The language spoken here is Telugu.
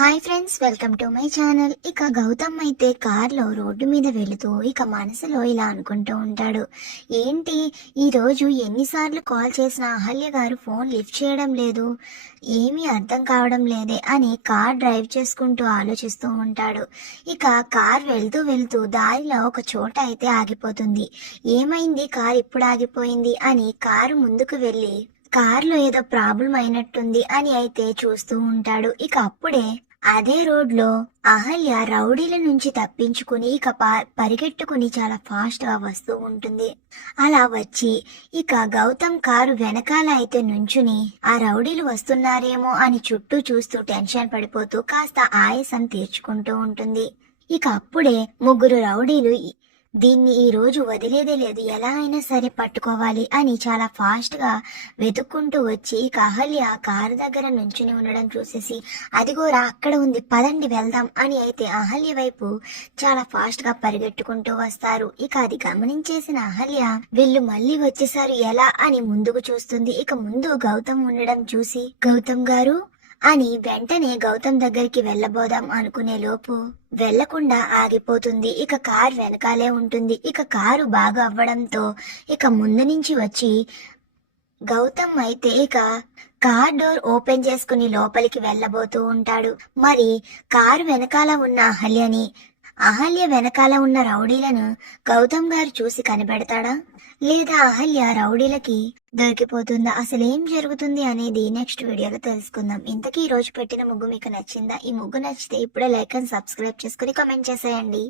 Hi friends, welcome to my channel. ఇక గౌతమ్ అయితే కార్లో రోడ్డు మీద వెళుతూ ఇక మనసులో ఇలా అనుకుంటూ ఉంటాడు. ఏంటి ఈరోజు ఎన్నిసార్లు కాల్ చేసినా అహల్య గారు ఫోన్ లిఫ్ట్ చేయడం లేదు, ఏమీ అర్థం కావడం లేదే అని కార్ డ్రైవ్ చేసుకుంటూ ఆలోచిస్తూ ఉంటాడు. ఇక కార్ వెళ్తూ వెళ్తూ దారిలో ఒక చోట అయితే ఆగిపోతుంది. ఏమైంది, కార్ ఇప్పుడు ఆగిపోయింది అని కారు ముందుకు వెళ్ళి కార్లో ఏదో ప్రాబ్లం అయినట్టుంది అని అయితే చూస్తూ ఉంటాడు. ఇక అప్పుడే అదే రోడ్లో అహల్య రౌడీల నుంచి తప్పించుకుని ఇక పరిగెట్టుకుని చాలా ఫాస్ట్ గా వస్తూ ఉంటుంది. అలా వచ్చి ఇక గౌతమ్ కారు వెనకాల అయితే నుంచుని ఆ రౌడీలు వస్తున్నారేమో అని చుట్టూ చూస్తూ టెన్షన్ పడిపోతూ కాస్త ఆయాసం తీర్చుకుంటూ ఉంటుంది. ఇక అప్పుడే ముగ్గురు రౌడీలు దీన్ని ఈ రోజు వదిలేదే లేదు, ఎలా అయినా సరే పట్టుకోవాలి అని చాలా ఫాస్ట్ గా వెతుక్కుంటూ వచ్చి ఇక అహల్య కారు దగ్గర నుంచుని ఉండడం చూసేసి, అదిగోరా అక్కడ ఉంది, పదండి వెళ్దాం అని అయితే అహల్య వైపు చాలా ఫాస్ట్ గా పరిగెట్టుకుంటూ వస్తారు. ఇక అది గమనించేసిన అహల్య వీళ్ళు మళ్ళీ వచ్చేసారు ఎలా అని ముందుకు చూస్తుంది. ఇక ముందు గౌతమ్ ఉండడం చూసి, గౌతమ్ గారు అని వెంటనే గౌతమ్ దగ్గరికి వెళ్ళబోదాం అనుకునే లోపు వెళ్లకుండా ఆగిపోతుంది. ఇక కార్ వెనకాలే ఉంటుంది. ఇక కారు బాగా అవ్వడంతో ఇక ముందు నుంచి వచ్చి గౌతమ్ అయితే ఇక కార్ డోర్ ఓపెన్ చేసుకుని లోపలికి వెళ్ళబోతూ ఉంటాడు. మరి కారు వెనకాల ఉన్న అహల్య వెనకాల ఉన్న రౌడీలను గౌతమ్ గారు చూసి కనిపెడతాడా, లేదా అహల్య రౌడీలకి దొరికిపోతుందా? అసలేం జరుగుతుంది అనేది నెక్స్ట్ వీడియోలో తెలుసుకుందాం. ఇంతకీ ఈ రోజు పెట్టిన ముగ్గు మీకు నచ్చిందా? ఈ ముగ్గు నచ్చితే ఇప్పుడే లైక్ అండ్ సబ్స్క్రైబ్ చేసుకుని కామెంట్ చేసేయండి.